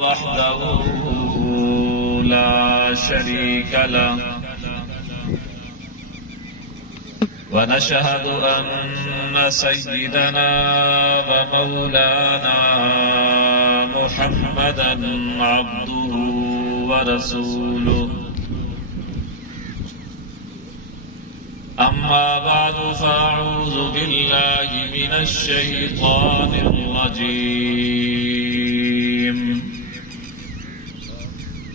وحده لا شريك له ونشهد أن سيدنا ومولانا محمدا عبده ورسوله أما بعد فأعوذ بالله من الشيطان الرجيم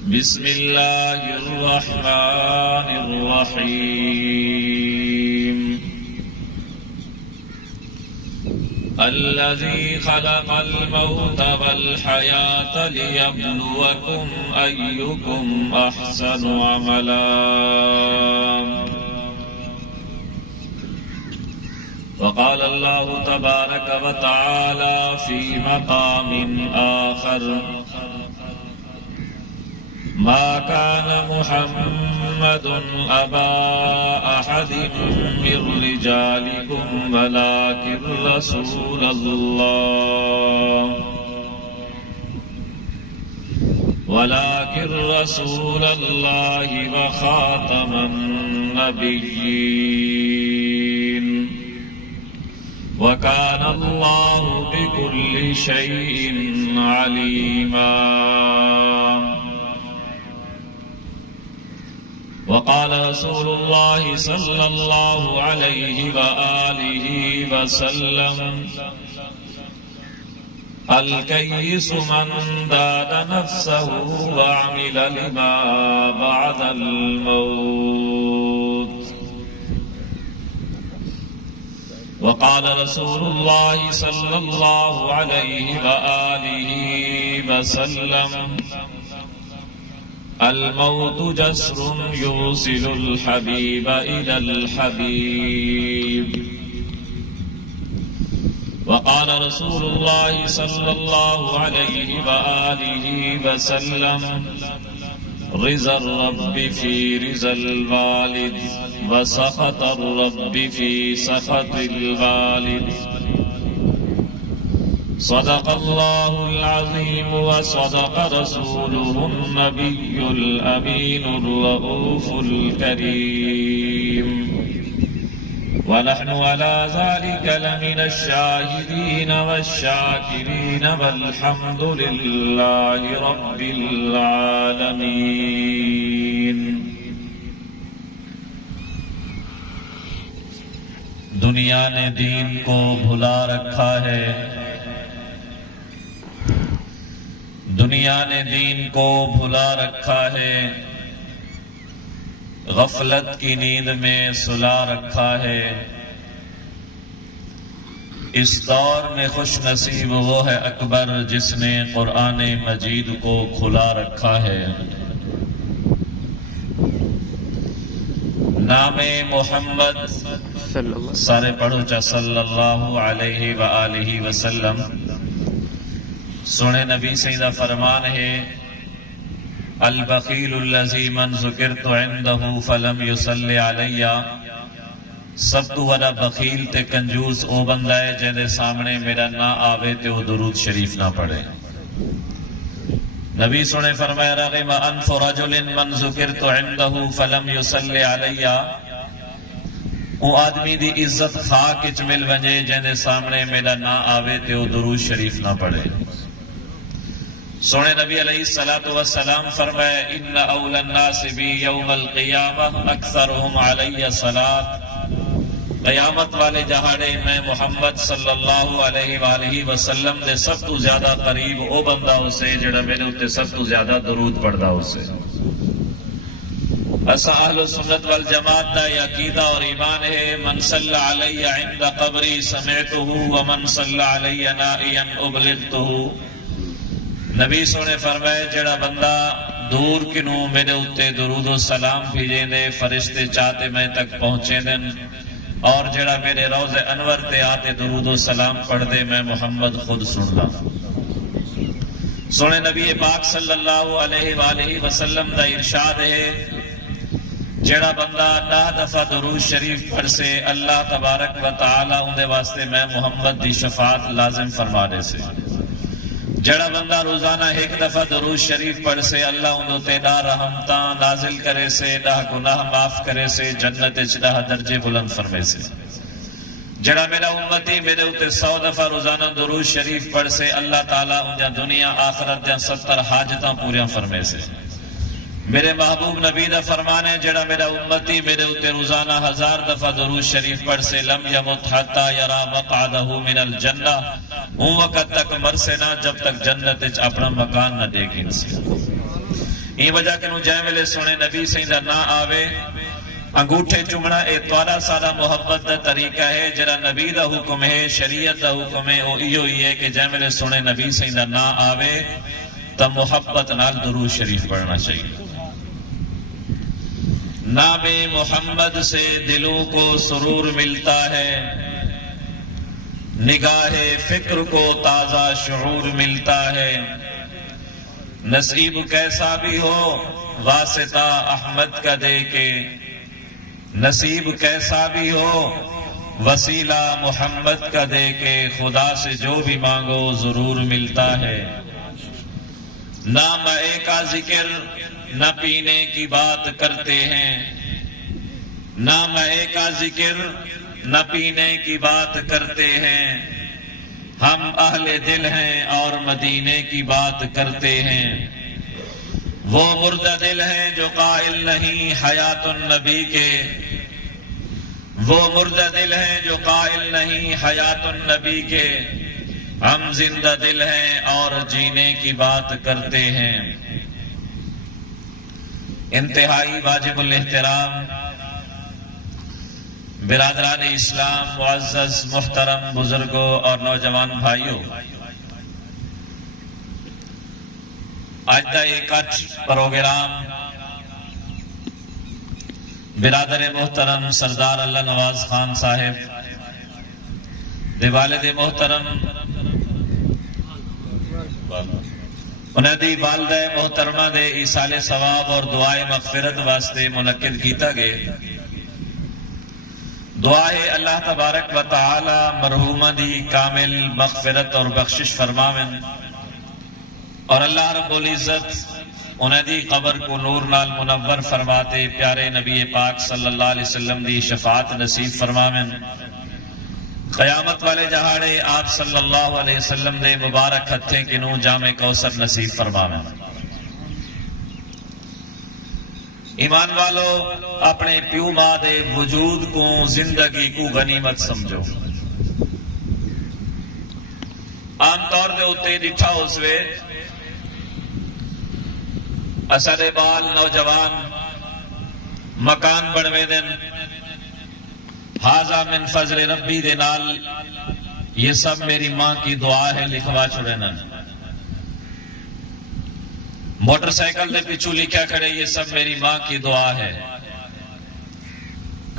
بسم الله الرحمن الرحيم الذي خلق الموت والحياة ليبلوكم أيكم أحسن عملا وقال الله تبارك وتعالى في مقام آخر ما كان محمد أبا أحد من رجالكم ولكن رسول الله وخاتم النبيين وكان الله بكل شيء عليما وقال رسول الله صلى الله عليه وآله وسلم الكيس من داد نفسه وعمل لما بعد الموت وقال رسول الله صلى الله عليه وآله وسلم الموت جسر يوصل الحبيب إلى الحبيب وقال رسول الله صلى الله عليه وآله وسلم رضا الرب في رضا الوالد وسخط الرب في سخط الوالد صدق الله العظيم وصدق رسوله النبي الأمين الرؤوف الكريم ونحن على ذلك لمن الشاهدين والشاكرين والحمد لله رب العالمين دنیا نے دین کو بھلا رکھا ہے دنیا نے دین کو بھلا رکھا ہے غفلت کی نیند میں سلا رکھا ہے اس دور میں خوش نصیب وہ ہے اکبر جس نے قرآن مجید کو کھلا رکھا ہے نام محمد سارے پڑھو چا صلی اللہ علیہ وآلہ وسلم سنے نبی سیدہ فرمان ہے البخیل الذی من ذکرت عنده فلم یصلی علی سب تو بڑا بخیل تے کنجوس او بندہ ہے جنہے سامنے میرا نہ آوے تے وہ درود شریف نہ پڑھے نبی سنے فرمایا رغم انف رجل من ذکرت عنده فلم یصلی علی وہ آدمی دی عزت خاک اچ مل ونجے جنہے سامنے میرا نہ آوے تے وہ درود شریف نہ پڑھے سونے نبی علیہ السلام فرمائے ان اول الناس بی یوم القیامہ اکثرهم علی صلاۃ قیامت والے جہاڑے میں محمد صلی اللہ علیہ وآلہ وسلم دے سب تو زیادہ قریب او بندہ اسے جڑا میرے اتے سب تو زیادہ درود پڑھدا اسے اسا اہل سنت والجماعت دا عقیدہ اور ایمان ہے من صلی علی عند قبری سمعته ومن صلی علی نائیا ابلغته نبی سونے فرمائے جڑا بندہ دور کنوں میرے اتے درود و سلام بھیجے دے فرشتے چاہتے میں تک پہنچے دن اور جڑا میرے روز انور تے آتے درود و سلام پڑھ دے میں محمد خود سن لا سونے نبی پاک صلی اللہ علیہ وآلہ وسلم دا ارشاد ہے جڑا بندہ 10 دفعہ درود شریف پڑھ سے اللہ تبارک و تعالی اندے واسطے میں محمد دی شفاعت لازم فرما دے سے جڑا بندہ روزانہ ایک دفعہ درود شریف پڑھ سے اللہ انہوں تے ڈا رحمتاں نازل کرے سے، ڈا گناہ معاف کرے سے، جنت ڈا درجے بلند فرمے سے۔ جڑا میرا امتی میرے اتے 100 دفعہ روزانہ درود شریف پڑھ سے اللہ تعالیٰ انجا دنیا آخرت دیا 70 حاجتاں پوریاں فرمے سے۔ میرے محبوب نبی دا فرمان ہے جڑا میرا امتی میرے اتے روزانہ 1000 دفعہ درود شریف پڑھ سے لم یمت حتی یرا مقعدہ من الجنہ، ان وقت تک مر سے نہ جب تک جنت اپنا مکان نہ دیکھیں سے۔ یہ وجہ کہ نو جائے ملے سونے نبی سیندہ نہ آوے انگوٹھے چمڑا اے توارا سادہ محبت دا طریقہ ہے، جڑا نبی دا حکم ہے، شریعت دا حکم ہے، او ایو ہی ہے کہ جائے ملے سونے نبی سیندہ نہ آوے تب محبت نال درود شریف پڑھنا چاہیے۔ نام محمد سے دلوں کو سرور ملتا ہے، نگاہ فکر کو تازہ شعور ملتا ہے، نصیب کیسا بھی ہو واسطہ احمد کا دے کے، نصیب کیسا بھی ہو وسیلہ محمد کا دے کے، خدا سے جو بھی مانگو ضرور ملتا ہے۔ نام کا ذکر نہ پینے کی بات کرتے ہیں، نام کا ذکر نہ پینے کی بات کرتے ہیں، ہم اہل دل ہیں اور مدینے کی بات کرتے ہیں۔ وہ مردہ دل ہیں جو قائل نہیں حیات النبی کے، وہ مردہ دل ہیں جو قائل نہیں حیات النبی کے، ہم زندہ دل ہیں اور جینے کی بات کرتے ہیں۔ انتہائی واجب الاحترام برادران اسلام، معزز محترم بزرگوں اور نوجوان بھائیوں، آج دا اکٹھ پروگرام برادر محترم سردار اللہ نواز خان صاحب دے والد محترم انہیں دی والدہ محترمہ دے ایصال ثواب اور دعائے مغفرت واسطے منعقد کیتا گئے۔ دعا ہے اللہ تبارک و تعالی مرحومہ دی کامل مغفرت اور بخشش فرماون، اور اللہ رب العزت انہیں دی قبر کو نور نال منور فرماتے پیارے نبی پاک صلی اللہ علیہ وسلم دی شفاعت نصیب فرماون۔ قیامت والے جہاڑے آپ صلی اللہ علیہ وسلم دے مبارک ہتھیں کنوں جامع کوثر نصیب فرماون۔ ایمان والو، اپنے پیو ماں دے وجود کو زندگی کو غنیمت سمجھو۔ عام طور دے اتے ڈٹھا ہوسوے اثر بال نوجوان مکان بڑھوے دن حاضہ من فضل ربی دے نال یہ سب میری ماں کی دعا ہے لکھوا چھوڑے نن۔ موٹر سائیکل دے پیچھو لکھا کھڑے یہ سب میری ماں کی دعا ہے،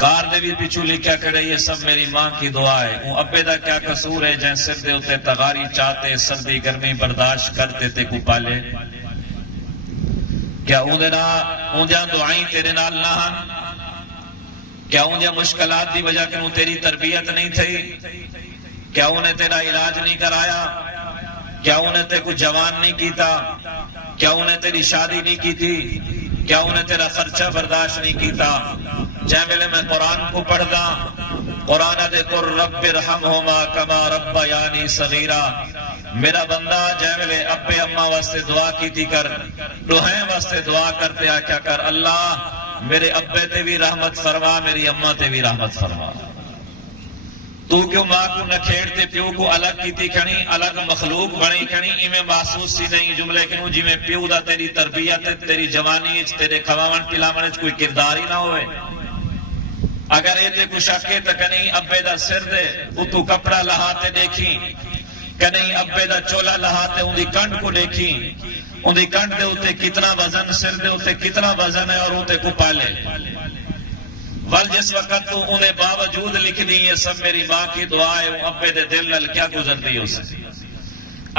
کار دے بھی پیچھو لکھا کھڑے یہ سب میری ماں کی دعا ہے۔ وہ ابے دا کیا قصور ہے جن سر دے اتے تغاری چاہتے سردی گرمی برداشت کرتے تے کو پالے؟ کیا اونجا دعائیں تیرے نال نہ ہن؟ کیا انہیں مشکلات دی وجہ کہ تیری تربیت نہیں تھی؟ کیا انہیں تیرا علاج نہیں کرایا؟ کیا انہیں تے کو جوان نہیں کیتا؟ کیا انہیں تیری شادی نہیں کی تھی؟ کیا انہیں تیرا خرچہ برداشت نہیں کیتا؟ جائے ملے میں قرآن کو پڑھدا، قرآن دے قر رب ارحمہما کما ربیانی صغیرا، میرا بندہ جائے ملے ابے اماں واسطے دعا کیتی کر، دوہیں واسطے دعا کرتے آکیا کر اللہ میرے ابے تے بھی رحمت فرما، میری اماں تے بھی رحمت فرما۔ تو کیوں ماں کو نہ کھیڑتے پیو کو الگ کیتی کھنی، الگ مخلوق بنی کھنی، ایمیں محسوس سی نہیں جملے کنوں جی میں پیو دا تیری تربیت تیری جوانی تیرے کھواون پلاون کوئی کردار ہی نہ ہوئے۔ اگر یہ تے کو شکے تو کنی ابے دا سر دے اتو کپڑا لہاتے دیکھی، کنی ابے دا چولا لہاتے ان دی کنڈ کو دیکھی، ان دی کنڈ دے ہوتے کتنا وزن، سر دے ہوتے کتنا وزن ہے اور ہوتے کو پالے۔ ول جس وقت تو انہیں باوجود لکھ دی یہ سب میری ماں کی دعا ہے، وہ ابے دے دل نل کیا گزرتی ہو سکتی۔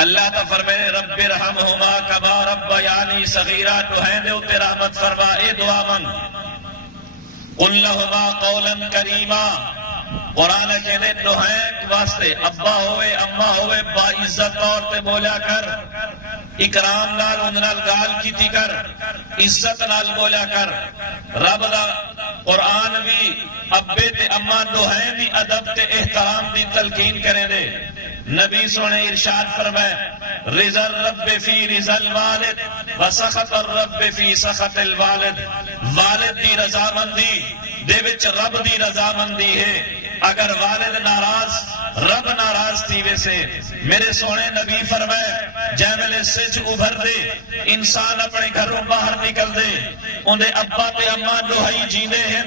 اللہ تا فرمائے رب ارحمہما کما ربیانی صغیرا، دوہیں دے ہوتے رحمت فرما، اے دعا من قل لہما قولا کریما، قرآن کہنے دوہیں واسطے ابا ہوئے اماں ہوئے با عزت طور تے بولا کر اکرام نال اون نال گال کیتی کر، عزت نال بولا کر۔ رب دا قرآن بھی ابے تے اما دوہے بھی ادب تے احترام دی تلقین کریں دے۔ نبی سونے ارشاد فرمائے رضا الرب فی رضا الوالد وسخط الرب فی سخط الوالد۔ والد دی رضامندی دے وچ رب دی رضامندی ہے۔ اگر والد ناراض رب ناراض تھی ویسے۔ میرے سونے نبی فرمائے جیملے سج ابھر دے انسان اپنے گھروں باہر نکل دے، اندے ابا تے اما دوہائی جیندے ہیں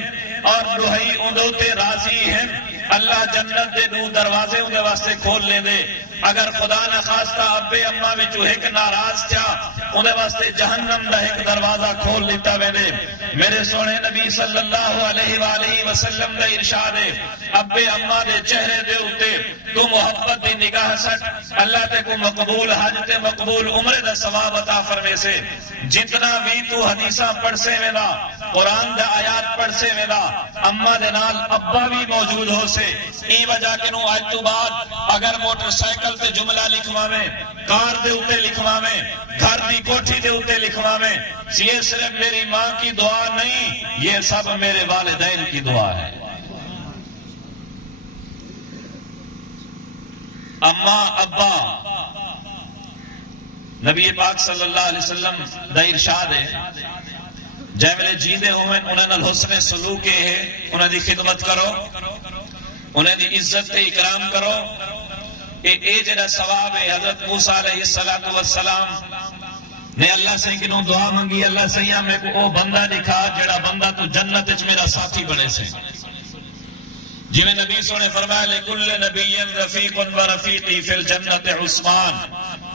اور دوہائی اندوں تے راضی ہیں، اللہ جنت دے دو دروازے اندے واسطے کھول لے دے۔ اگر خدا نہ خواستہ ابے اما وچوں ایک ناراض تھا اندے واسطے جہنم دا ایک دروازہ کھول لیتا وے دے۔ میرے سونے نبی صلی اللہ علیہ وآلہ وسلم دا ارشاد ہے ابے اما دے چہرے دے اتے تو محبت دی نگاہ سٹ، اللہ تے کو مقبول حج تے مقبول عمرے دا ثواب عطا فرمے سے۔ جتنا بھی تو حدیثاں پڑھ سے ویلا، قرآن دا آیات پڑھ سے ویلا، اما دے نال ابا بھی موجود ہو سے۔ ای وجہ کہ نو آج تو بعد اگر موٹر سائیکل تے جملہ لکھواویں، کار دے اتے لکھواویں، گھر دی کوٹھی دے اتے لکھواویں، یہ صرف میری ماں کی دعا نہیں، یہ سب میرے والدین کی دعا ہے۔ اما ابا نبی پاک صلی اللہ علیہ وسلم دا ارشاد ہے جے ویلے جیندے ہوئے انہاں نال حسن سلوک ہے، انہاں دی خدمت کرو، انہاں دی عزت تے اکرام کرو۔ اے جڑا ثواب ہے حضرت موسیٰ علیہ السلام نے اللہ سے کنوں دعا منگی، اللہ سیاں میں کو او بندہ دکھا جڑا بندہ تو جنت وچ میرا ساتھی بنے سے۔ جی میں نبی سونے فرمایا لکل نبی رفیق و رفیقی فی الجنت عثمان،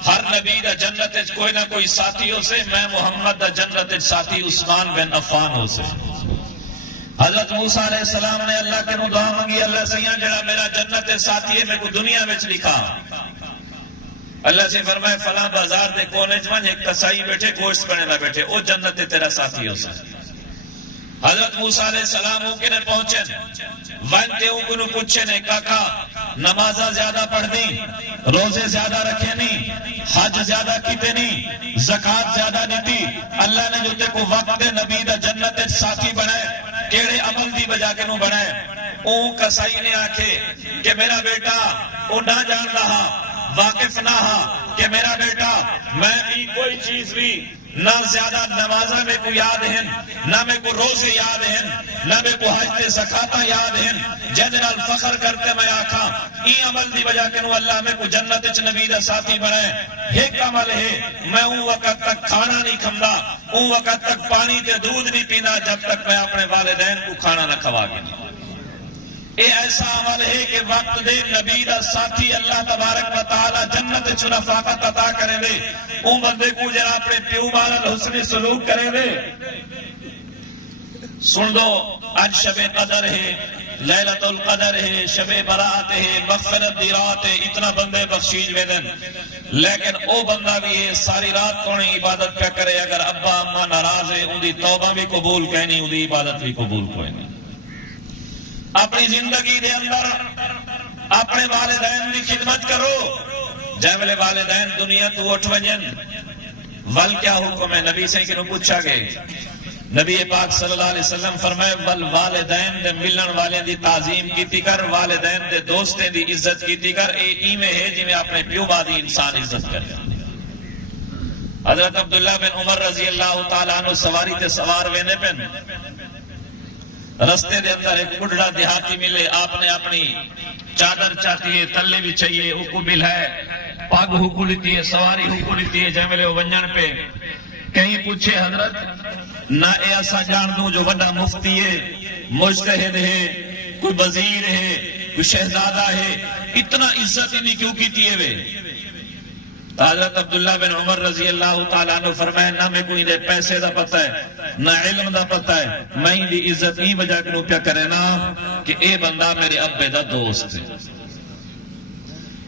ہر نبی دا جنت وچ کوئی نہ کوئی ساتھی ہو سے، میں محمد دا جنت وچ ساتھی عثمان بن عفان ہو سے۔ حضرت موسیٰ علیہ السلام نے اللہ کے نو دعا منگی، اللہ سیاں جڑا میرا جنت وچ ساتھی ہے میں کو دنیا وچ لکھا۔ اللہ سے فرمائے فلاں بازار دے کونے چ ون ایک کسائی بیٹھے گوشت بنے نہ بیٹھے، او جنت تے تیرا ساتھی ہو سے۔ حضرت موسیٰ علیہ السلام ہو کے نے پہنچن وانتے ہوں کنو پوچھے نے کاکا نمازہ زیادہ پڑھ دی، روزے زیادہ رکھے نہیں، حج زیادہ کیتے نہیں، زکاة زیادہ دیتی، اللہ نے جو تے کو وقت نبی دا جنت ساتھی بنائے کیڑے عمل دی بجا کے نو بنائے۔ اون کسائی نے آکھے کہ میرا بیٹا او نہ جان رہا واقف نہ ہا کہ میرا بیٹا میں بھی کوئی چیز بھی نہ زیادہ نمازہ میں کو یاد ہیں، نہ میں کو روزے یاد ہیں، نہ میں کو حج تے زکاة یاد ہیں، جنرال فخر کرتے میں آکھا ای عمل دی وجہ کہ نو اللہ میں کو جنت وچ نبی دا ساتھی بنائے۔ ایک عمل ہے میں اون وقت تک کھانا نہیں کھمدا، اون وقت تک پانی تے دودھ نہیں پینا جب تک میں اپنے والدین کو کھانا نہ کھوا کے۔ اے ایسا عمل ہے کہ وقت دے نبی دا ساتھی اللہ تبارک و تعالی جنت وچ رفاقت عطا کرے دے، اون بندے کو جڑا اپنے پیو نال حسن سلوک کرے دے۔ سن دو آج شب قدر ہے، لیلۃ القدر ہے، شب برات ہے، مغفرت دی رات ہے، اتنا بندے بخشیش ویدن، لیکن او بندہ بھی ہے ساری رات کوئی عبادت پہ کرے، اگر ابا اما ناراض ہے ان دی توبہ بھی قبول کوئی نہیں، ان دی عبادت بھی قبول کوئی نہیں۔ اپنی زندگی دے اندر اپنے والدین کی خدمت کرو۔ جے ویلے والدین دنیا تو اٹھ ونجن ول کیا حکم ہے؟ نبی سے کنوں پوچھا گئے، نبی پاک صلی اللہ علیہ وسلم فرمائے ول والدین دے ملن والے دی تعظیم کیتی کر، والدین دے دوستیں دی عزت کیتی کر۔ اے ایویں ہے جی میں اپنے پیو بادی انسان عزت کرے۔ حضرت عبداللہ بن عمر رضی اللہ تعالیٰ عنہ سواری تے سوار وینے پن، رستے دے اندر ایک بڑھڑا دیہاتی ملے، آپ نے اپنی چادر چاہتی ہے، تلے بھی چاہیے، اوکو بل ہے، پاگ ہوکو لیتی ہے، سواری ہوکو لیتی ہے، جے ملے ونجن پہ کہیں پوچھے حضرت نہ اے ایسا جان دوں جو وڈا مفتی ہے، مجتہد ہے، کوئی وزیر ہے، کوئی شہزادہ ہے، اتنا عزت ہی نہیں کیوں کیتی ہے وے؟ حضرت عبداللہ بن عمر رضی اللہ تعالیٰ عنہ فرمائے نہ میں کوئی دے پیسے دا پتہ ہے نہ علم دا پتہ ہے، میں دی عزت ہی وجہ کنو پیا کرے نا کہ اے بندہ میرے ابے دا دوست ہے۔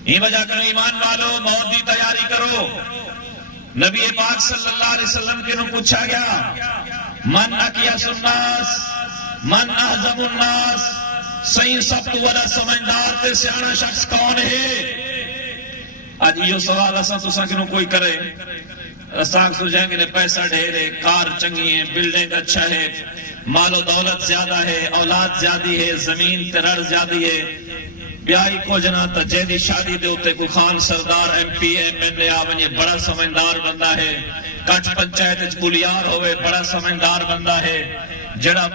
ہی وجہ کنو ایمان والو موت دی تیاری کرو۔ نبی پاک صلی اللہ علیہ وسلم کے نو پوچھا گیا من اکیس الناس من احزم الناس، صحیح سب تو بڑا سمجھدار تے سیانا شخص کون ہے؟ آج یہ سوال ایسا تو ساکنوں کوئی کرے رساک سوچیں کہ پیسہ ڈھیر ہے، کار چنگی ہے، بلڈنگ اچھا ہے، مال و دولت زیادہ ہے، اولاد زیادی ہے، زمین ترڑ زیادی ہے، بیائی کو جنا تا جیدی شادی دے ہوتے کوئی خان سردار ایم پی ایم این اے آونی بڑا سمجھدار بندہ ہے، کچھ پنچایت بولیار ہوئے بڑا سمجھدار بندہ ہے، جڑا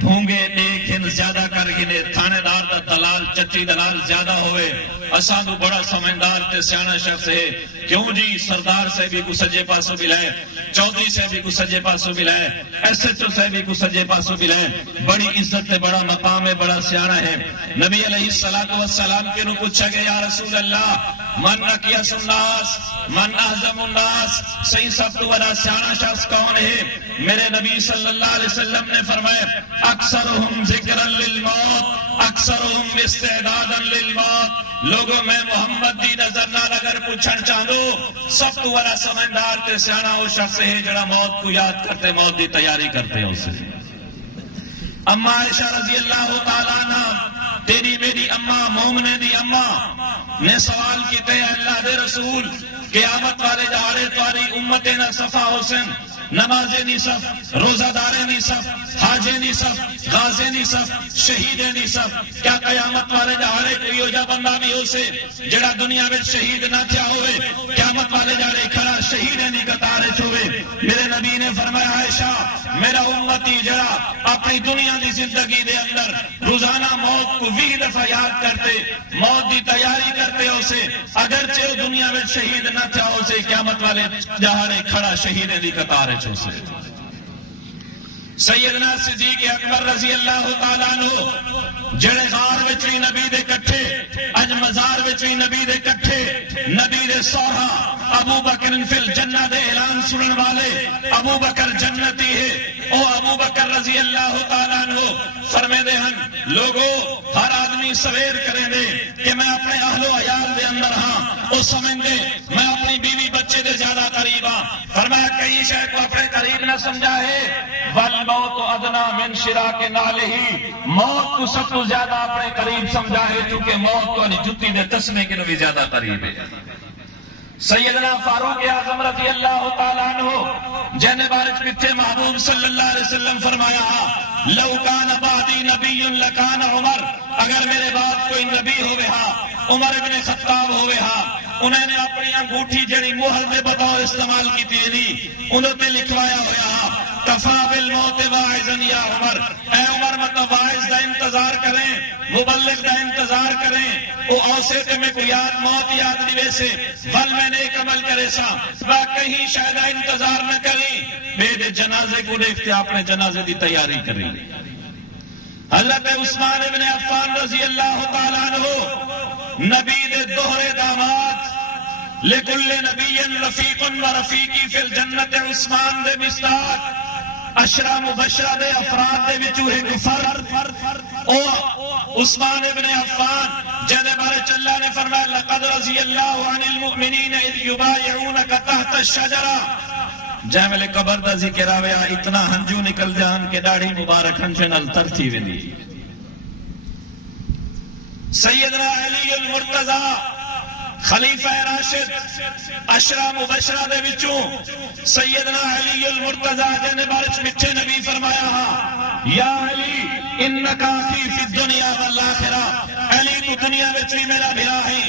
بھونگے ایک ہن زیادہ کر گنے تھانے دار دا دلال چچی دلال زیادہ ہوئے، اسانو بڑا سمجھدار تے سیانا شخص ہے، کیوں جی سردار سے بھی کو سجے پاسو ملائے، چودھری سے بھی کو سجے پاسو ملائے، ایس ایچ او سے بھی کو سجے پاسو ملائے، بڑی عزت تے بڑا مقام ہے، بڑا سیانا ہے۔ نبی علیہ السلام کے نو پوچھا گیا یا رسول اللہ من اکیس الناس من اعظم الناس، صحیح سب تو بڑا سیانا شخص کون ہے؟ میرے نبی صلی اللہ علیہ وسلم نے فرمایا اکثرہم ذکرا للموت اکثرہم استعدادا للموت، لوگوں میں محمد دی نظر نال اگر پوچھن چاہو سب تو بڑا سمجھدار تے سیانا وہ شخص ہے جڑا موت کو یاد کرتے موت دی تیاری کرتے اسے۔ اما عائشہ رضی اللہ تعالیٰ عنہ تیری میری اماں مومنے دی اماں نے سوال کیتے اللہ دے رسول قیامت والے دہاڑے تاری امت نہ صفا حسن نماز نصف روزہ دار نصف حاج نصف غازی نصف شہید نصف، کیا قیامت والے دہاڑے کوئی ہو جا بندہ بھی ہو سے جڑا دنیا میں شہید نہ تھیا ہوئے قیامت والے دہاڑے کھڑا شہید نہیں قطار ہوئے؟ میرے نبی نے فرمایا عائشہ میرا امتی جڑا اپنی دنیا دی زندگی دے اندر روزانہ موت کو 20 دفعہ یاد کرتے موت دی تیاری کرتے اسے اگرچہ دنیا میں شہید نہ تھیا اسے قیامت والے دہاڑے کھڑا شہید دی قطار سے۔ سیدنا صدیق اکبر رضی اللہ تعالیٰ عنہ جڑے غار وچ وی نبی دے کٹھے اج مزار وچ وی نبی دے کٹھے نبی دے سوہا ابو بکر فی الجنہ دے اعلان سنن والے ابو بکر جنتی ہے، او ابو بکر رضی اللہ تعالیٰ عنہ فرمے دے ہن لوگو ہر آدمی سویر کریں دے کہ میں اپنے اہل و عیال دے اندر ہاں، او سمجھ دے میں اپنی بیوی بچے دے زیادہ قریب ہاں، فرمایا کئی شے کو اپنے قریب نہ سمجھا ہے والموت ادنا من شراک نعلہ، موت کو سب تو زیادہ اپنے قریب سمجھا ہے کیونکہ موت کو جتی دے تسمے کے بھی زیادہ قریب ہے۔ سیدنا فاروق اعظم رضی اللہ تعالیٰ عنہ جن بارچ پتھے محبوب صلی اللہ علیہ وسلم فرمایا لو کان بعدی نبی لکان عمر، اگر میرے بعد کوئی نبی ہوئے ہاں عمر ابن خطاب ہوئے ہاں، انہوں نے اپنی انگوٹھی جڑی مہر دے بطور استعمال کی تھی انہوں نے لکھوایا ہوا کفا بالموت واعظا یا عمر، اے عمر مطلب واعظ دا انتظار کریں مبلغ دا انتظار کریں، او اوسے تے میں کوئی یاد موت یاد نہیں ویسے ول میں نیک عمل کرے سا با کہیں شاید انتظار نہ کریں میرے جنازے کو دیکھتے اپنے جنازے دی تیاری کریں۔ حضرت عثمان ابن عفان رضی اللہ تعالیٰ عنہ نبی دے دوہرے داماد لکل نبی رفیق و رفیقی فی الجنت عثمان دے مصداق اشرا مبشرہ دے افراد دے وچوں ایک فرد او عثمان ابن عفان جنہیں بارے اللہ نے فرمایا لقد رضی اللہ عن المؤمنین اذ یبایعونک تحت الشجرہ، جائے ملے قبر دا ذکر آویا اتنا ہنجو نکل جان کے داڑھی مبارک ہنجو نل تر تھی ویندی۔ سیدنا علی المرتضی خلیفہ راشد اشرا مبشرہ دے وچوں سیدنا علی المرتضی جنہیں بارچ مٹھے نبی فرمایا ہاں یا علی انکا فی الدنیا والآخرہ، علی تو دنیا میں چی میرا بھرا ہے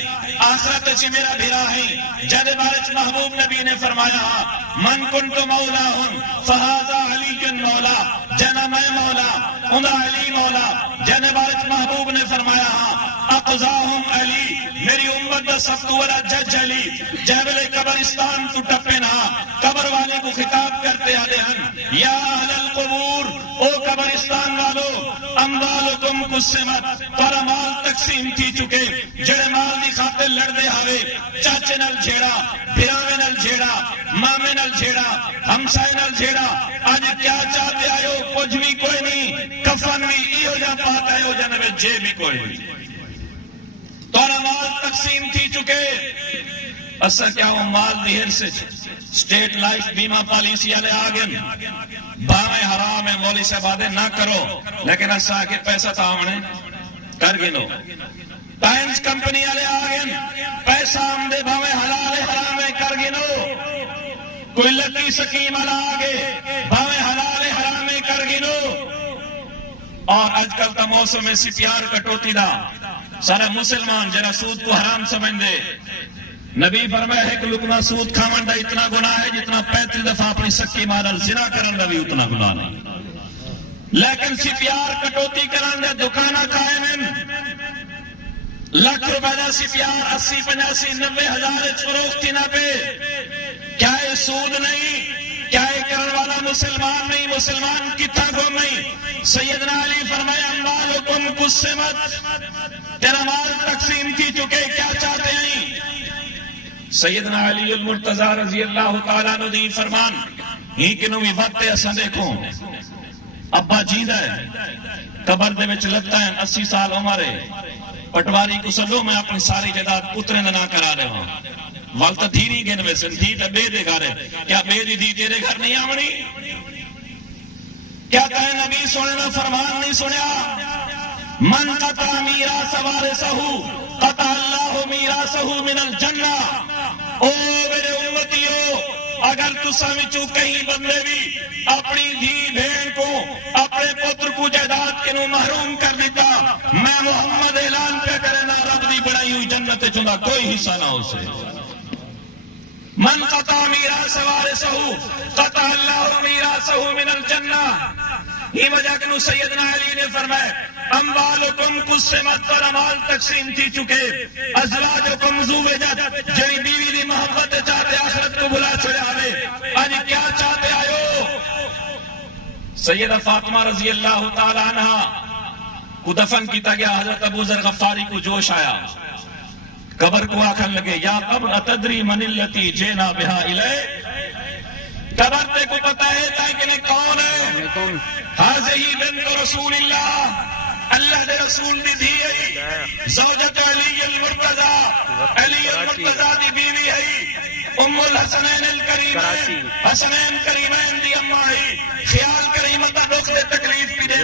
آخرت چی میرا بھرا ہے، جنہیں بارچ محبوب نبی نے فرمایا ہاں من کنت مولا ہن فہذا علی مولا، جنہ میں مولا انہا علی مولا، جنہیں بارچ محبوب نے فرمایا ہاں اقضاہم علی، میری امت دا سب تو والا جج علی، جہبل قبرستان تو ٹپن ہاں قبر والے کو خطاب کرتے آدے ہن یا اہل القبور، او قبرستان والو اموالکم قسمت، پر مال تقسیم کی چکے، جڑے مال دی خاطر لڑ دے آوے چاچے نل جھیڑا بھراوے نل جھیڑا مامے نل جھیڑا ہمسائے نل جھیڑا، آج کیا چاہتے آئے ہو کچھ بھی کوئی نہیں، کفن بھی ایہو جا پاک آئے ہو جنبے جے بھی کوئی نہیں، تورا مال تقسیم تھی چکے، اصلا کیا وہ مال دیر سے سٹیٹ لائف بیمہ پالیسی آلے آگن باویں حرام ہے مولی سے بادے نہ کرو، لیکن اصلا کہ پیسہ تھا ہمیں کر گنو، ٹائمز کمپنی آلے آگن پیسہ ہم دے باویں حلال حرام ہے کر گنو، کوئی لکی سکیم علا آگے بھاوے حلال حرامے کر گنو. اور آج کل کا موسم ایسی پیار کٹوتی دا سارا مسلمان جرا سود کو حرام سمجھ دے. نبی فرمایا ہے کہ لقمہ سود کھاون دا اتنا گناہ ہے جتنا 35 دفعہ اپنی سکی مارل زنا کرن دا بھی اتنا گناہ نہیں. لیکن سی پیار کٹوتی کرن دے دکانہ قائم ہیں لاکھ روپے دا سی پیار 80 85 90 ہزار فروختی نہ پہ. کیا یہ سود نہیں؟ کیا یہ کرن والا مسلمان نہیں؟ مسلمان کتا گم نہیں؟ سیدنا علی فرمایا اموالکم قسمت، تیرا مال تقسیم کی چکے، کیا چاہتے ہیں؟ سیدنا علی المرتضی رضی اللہ تعالیٰ عنہ دی فرمان ہی کنو بھی وقت ایسا دیکھو ابا جیدہ ہے قبر دے وچ لگتا ہے 80 سال عمر ہے پٹواری کو سلو میں اپنی ساری جائیداد پترے نہ کرا رہے ہوں والتا دھیری گن میں سن دھی تے بے دے گھر ہے. کیا بے دی تیرے گھر نہیں آمنی؟ کیا کہے نبی سننا فرمان نہیں سنیا؟ من قطع میراث وارثہ قطع اللہ میراثہ من الجنہ. او میرے امتیو، اگر تو سمجھو کہیں بندے بھی اپنی دھی بہن کو اپنے پتر کو جائیداد کے نو محروم کر دیتا، میں محمد اعلان پہ کرنا رب دی بڑائی ہوئی جنت چندہ کوئی حصہ نہ ہو سے. من قطع میراث وارثہ قطع اللہ میراثہ من الجنہ. یہ وجہ کہ سیدنا علی نے فرمایا اموالکم قسمت، پر امال تقسیم تھی چکے، ازواجکم زوجت، جی بیوی دی محبت چاہتے آخرت کو بلا چھڑے آئے. آج کیا چاہتے آئو؟ سیدہ فاطمہ رضی اللہ تعالیٰ عنہ کو دفن کیتا گیا. حضرت ابو ذر غفاری کو جوش آیا، قبر کو آکھن لگے یا قبر اتدری من اللتی جینا بہا الی. قبر تے کو پتا ہے تاکہ کون ہے؟ حاضی بنت رسول اللہ، اللہ دے رسول دی دھی ہے، زوجت علی المرتضی، علی المرتضی دی بیوی ہے، ام الحسنین الکریمین، حسنین کریمین دی اماں ہے. خیال کریمتہ دکھ دے تکلیف بھی دے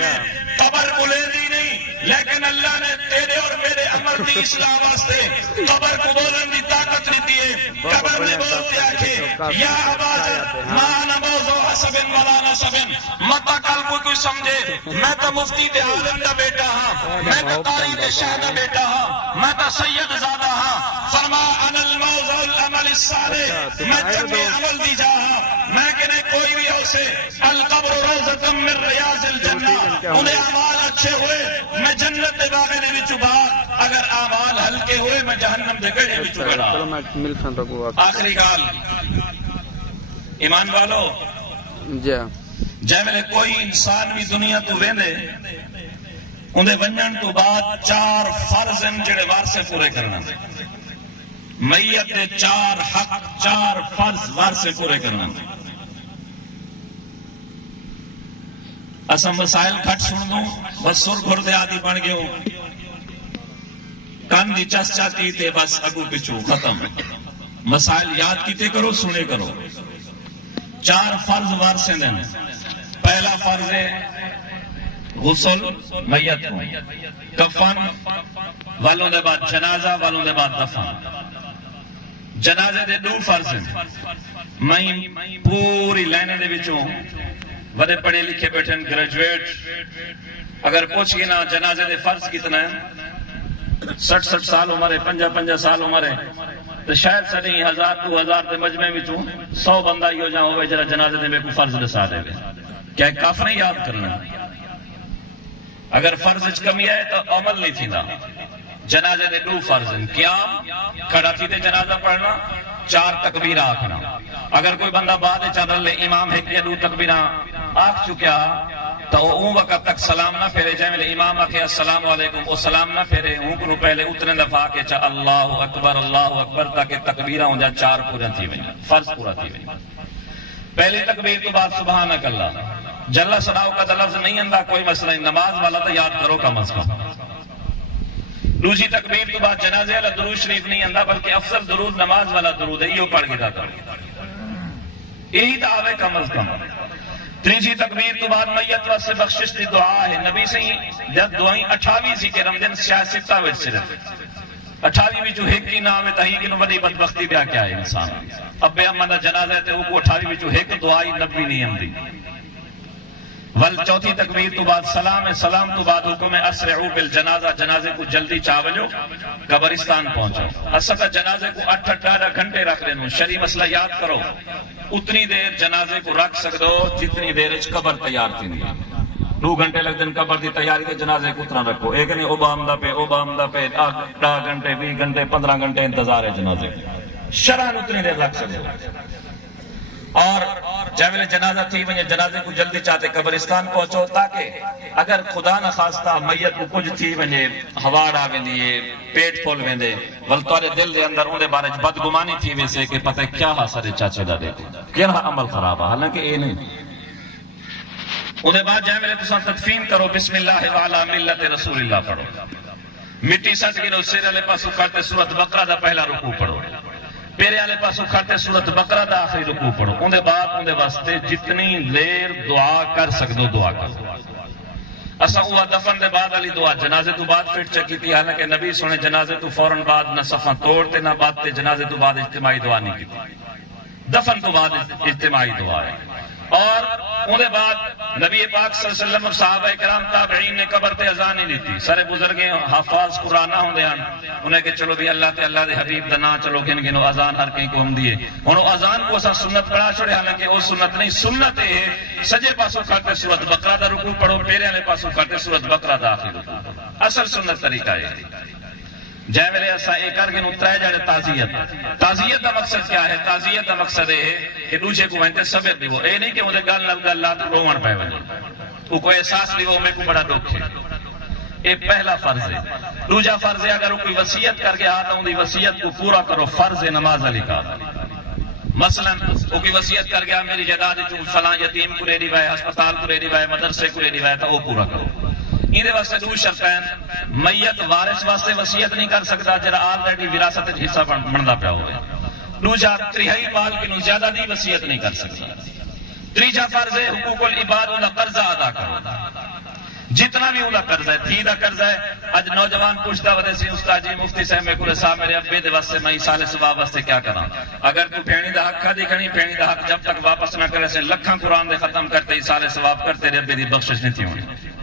قبر کو لے دی نہیں، لیکن اللہ نے تیرے اور میرے عمل دی اصلاح واسطے قبر کو بولن دی طاقت دیتی ہے. قبر نے بولتے آکھے یا عبادت ما نموزو حسب ولا نسب. متا کل کوئی سمجھے میں تو مفتی دے عالم دا بیٹا ہاں، میں تو قاری دے شاہ دا بیٹا ہاں، میں تو سید زادہ ہاں. فرما انا الموضوع العمل الصالح، میں چنگے عمل دی جا ہاں. میں کہنے کوئی بھی ہو سے القبر روزتم من ریاض الجنہ، انہیں اعمال اچھے ہوئے میں جنت دے باغے نے بھی چبا، اگر اعمال ہلکے ہوئے میں جہنم دے گڑے بھی چبڑا. آخری گال ایمان والو، جے میں کوئی انسان بھی دنیا تو ویندے اندھے ونجن تو بعد 4 فرض ہیں جڑے وارثے پورے کرنا. میت دے 4 حق، 4 فرض وارثے پورے کرنا. اساں مسائل گھٹ سن دوں بس سر گھر دے آدھی بن گئے ہو، کان دی چس چاتی تے بس اگو پچھو ختم. مسائل یاد کیتے کرو، سنے کرو. 4 فرض وارثے دیں. پہلا فرض ہے غسل میت کو، کفن والوں دے بعد جنازہ، والوں دے بعد دفن. جنازے دے 2 فرض ہیں. میں پوری لائنے دے وچوں بڑے پڑھے لکھے بیٹھے گریجویٹ اگر پوچھ گئے نا جنازے دے فرض کتنا ہے، 60 سال عمر ہے، 50 سال عمر ہے، تو شاید سڑی 1000 2000 دے مجمع وچوں 100 بندہ ہی ہو جا ہوئے جرا جنازے دے میں کوئی فرض دسا دے گے. کیا کافر نہیں یاد کرنا؟ اگر فرض وچ کمی آئے تو عمل نہیں تھینا. جنازے دے 2 فرض ہیں. قیام کھڑا تھی تے جنازہ پڑھنا، 4 تکبیرہ آکھنا. اگر کوئی بندہ بعد چل لے امام ہے کہ 2 تکبیرہ آکھ چکیا تو اون وقت تک سلام نہ پھیرے. جائے میں امام آکھے السلام علیکم وہ سلام نہ پھیرے، اون کو پہلے اتنے دفعہ کہ چا اللہ اکبر تاکہ تکبیرہ ہو جائے 4 پورا تھی وئی، فرض پورا تھی وئی. پہلی تکبیر کے بعد سبحانک اللہ جل ثناؤ کا لفظ نہیں اندہ کوئی مسئلہ نہیں، نماز والا تو یاد کرو کم از کم. دوسری تکبیر کے بعد جنازے والا درود شریف نہیں اندہ بلکہ افضل درود نماز والا درود ہے، یہ پڑھ کے جاتا یہی تو آوے کم از کم. تیسری تکبیر کے بعد میت واسطے بخشش دی دعا ہے. نبی سے جب دعائیں 28 سی کہ رمضان 66 وچ صرف 28 وچوں ایک ہی نہ آوے تاں کہ وڈی بدبختی بیا کیا ہے انسان ابے اما دا جنازہ ہے تے او کو 28 وچوں ایک دعائی نبی نہیں آندی ول چوتھی تکبیر تو بعد سلام ہے سلام تو بعد حکم ہے اسرعو بالجنازہ جنازے کو جلدی چاولو قبرستان پہنچو اصلا جنازے کو 8-18 گھنٹے رکھ لینو شرعی مسئلہ یاد کرو اتنی دیر جنازے کو رکھ سکدو جتنی دیر اچ قبر تیار تھی 2 گھنٹے لگ دن قبر دی تیاری کے جنازے کو اتنا رکھو ایک نہیں اوبامدہ پہ 10 گھنٹے 20 گھنٹے 15 گھنٹے انتظار ہے جنازے شرعاً اتنی دیر رکھ سکدو اور جیوے جنازہ تھی ونجے جنازے کو جلدی چاہتے قبرستان پہنچو تاکہ اگر خدا نہ خواستہ میت کو کچھ تھی ونجے ہواڑ آ ویندی پیٹ پھول ویندے ول تورے دل دے اندر اون دے بارے بدگمانی تھی ویسے کہ پتہ کیا حاصل چاچے دا دے کیڑا عمل خراب ہے حالانکہ اے نہیں اون دے بعد جیوے تساں تدفین کرو بسم اللہ وعلی ملت رسول اللہ پڑھو مٹی سٹ کے سر والے پاسوں کرتے سورۃ بقرہ دا پہلا رکوع پڑھو پیرے والے پاسوں کھڑتے سورۃ بقرہ دا آخری رکوع پڑھو اون دے بعد اون دے واسطے جتنی دیر دعا کر سکدو دعا کرو اسا ہوا دفن دے بعد والی دعا جنازے تو بعد پھر چکی تھی حالانکہ نبی سنے جنازے تو فوراً بعد نہ صفاں توڑتے نہ باتے جنازے تو بعد اجتماعی دعا نہیں کی دفن تو بعد اجتماعی دعا ہے اور اون دے بعد نبی پاک صلی اللہ علیہ وسلم صحابہ کرام تابعین نے قبر تے اذان نہیں دیتی سارے بزرگے حافظ قرآن ہوندے ہیں انہیں کہ چلو بھی اللہ تے اللہ دے حبیب دا نا چلو گن گنو اذان ہر کہیں کو ہوندی ہے ہن اذان کو اسا سنت پڑھا چھڑے حالانکہ وہ سنت نہیں سنت ہے سجے پاسوں کھڑتے سورۃ بقرہ دا رکوع پڑھو پیرے والے پاسوں کھڑتے سورۃ بقرہ دا آخری رکوع اصل سنت طریقہ ہے جائے ویلے ایسا ایک ارگن اترائے جائے تعزیت دا مقصد کیا ہے تعزیت دا مقصد ہے کہ دوسرے کو وینتے صبر دیو اے نہیں کہ مجھے گل لگ اللہ تو رومن پہ وجہ وہ کوئی احساس دیو میں کو بڑا دکھ ہے یہ پہلا فرض ہے دوسرا فرض ہے اگر کوئی وصیت کر کے آتا ہوں دی وصیت کو پورا کرو فرض نماز علی کا مثلا وہ کوئی وصیت کر گیا میری جائیداد فلاں یتیم کو ریڈی وائے ہسپتال کو ریڈی وائے مدرسے کو ریڈی وائے تو وہ پورا کرو یہ واسطے دو شرطیں میت وارث واسطے وصیت نہیں کر سکتا جڑا آلریڈی وراثت حصہ بندا پیا ہوئے دوجا تریہائی مال کی زیادہ دی وصیت نہیں کر سکتا تیجا فرض ہے حقوق العباد کا قرضہ ادا کرو جتنا بھی اولا قرضہ ہے تھی دا قرضہ ہے اج نوجوان پوچھتا ودے سی استاد جی مفتی صاحب میں کول صاحب میرے ابے دے واسطے میں سال ثواب واسطے کیا کراں اگر تو پھینی دا حق دی کھنی پھینی دا حق جب تک واپس نہ کرے سے لکھاں قرآن دے ختم کرتے سال ثواب کرتے رب دی بخشش نہیں تھی ہونی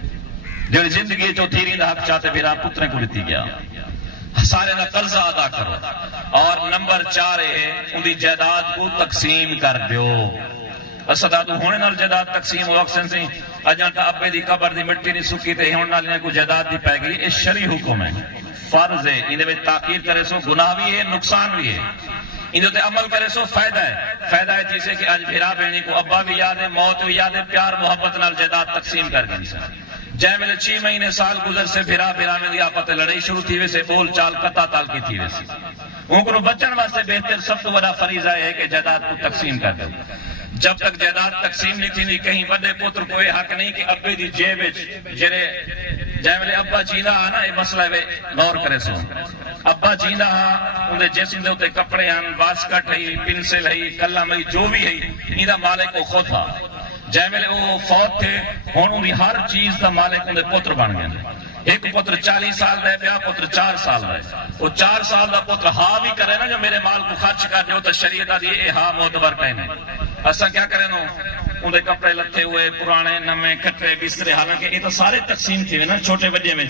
جو زندگی جو تیری دا حق چاہتے پھر آپ پترے کو لیتی گیا سارے دا قرضہ ادا کرو اور نمبر 4 ہے ان دی جائیداد کو تقسیم کر دیو اسداد ہونے نال جائیداد تقسیم ہو اکثر سے اجاں تا ابے دی قبر دی مٹی نہیں سکی تے ہن نال نے کو جائیداد دی پے گئی یہ شرعی حکم ہے فرض ہے ان دے وچ تاخیر کرے سو گناہ بھی ہے نقصان بھی ہے ان تے عمل کرے سو فائدہ ہے جیسے کہ اج بھرا بہنی کو ابا بھی یاد ہے موت بھی یاد ہے پیار محبت نال جائیداد تقسیم کر گئی جائے میں 6 مہینے سال گزر سے بھرا میں دی آپت لڑائی شروع تھی ویسے بول چال قطع تال کی تھی ویسے ان کو بچن واسطے بہتر سب تو بڑا فریضہ ہے کہ جائیداد کو تقسیم کر دیں جب تک جائیداد تقسیم نہیں تھی کہیں بڑے پتر کو یہ حق نہیں کہ ابے دی جیب جڑے جائے میں ابا جیندا ہا نا یہ مسئلہ ہے غور کرے سو ابا جیندا ہا ان دے جسم دے اوتے کپڑے ہیں واسکٹ ہے پنسل ہے قلم ہے جو بھی ہے ایندا مالک وہ خود تھا جائے میں وہ فوت تھے ہن انہی ہر چیز دا مالک ان دے پتر بن گئے ایک پتر 40 سال دا ہے بیا پتر 4 سال دا ہے وہ 4 سال دا پتر ہاں بھی کرے نا جو میرے مال کو خرچ کر دیو تو شریعت دی اے ہاں معتبر کہنے اسا کیا کرے نو ان دے کپڑے لتے ہوئے پرانے نمے کٹے بسترے حالانکہ یہ تو سارے تقسیم تھے نا چھوٹے بڑے میں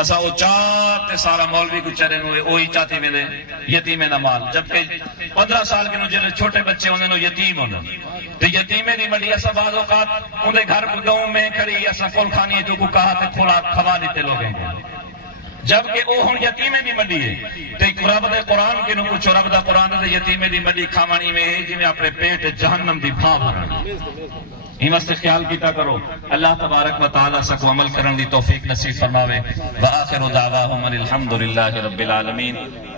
اسا وہ چاہتے سارا مولوی کو چرے نو وہی چاہتے میں یتیمے دا مال جبکہ 15 سال کے نو جڑے چھوٹے بچے ہوندے نو یتیم ہوندے تو یتیمے دی مڈی اسا بعض اوقات ان دے گھر گاؤں میں کھڑی اسا کول کھانی جو کو کہا تے کھولا کھوا دیتے لوگ ہیں جبکہ او ہن یتیمے دی مڈی ہے تے رب دے قرآن کے نو پوچھو رب دا قرآن دے یتیمے دی مڈی کھاوانی میں ہے جویں اپنے پیٹ جہنم دی بھا بھرنی یہ واسطے خیال کیتا کرو اللہ تبارک و تعالی سکو عمل کرن دی توفیق نصیب فرماوے وآخر دعواہم الحمدللہ رب العالمین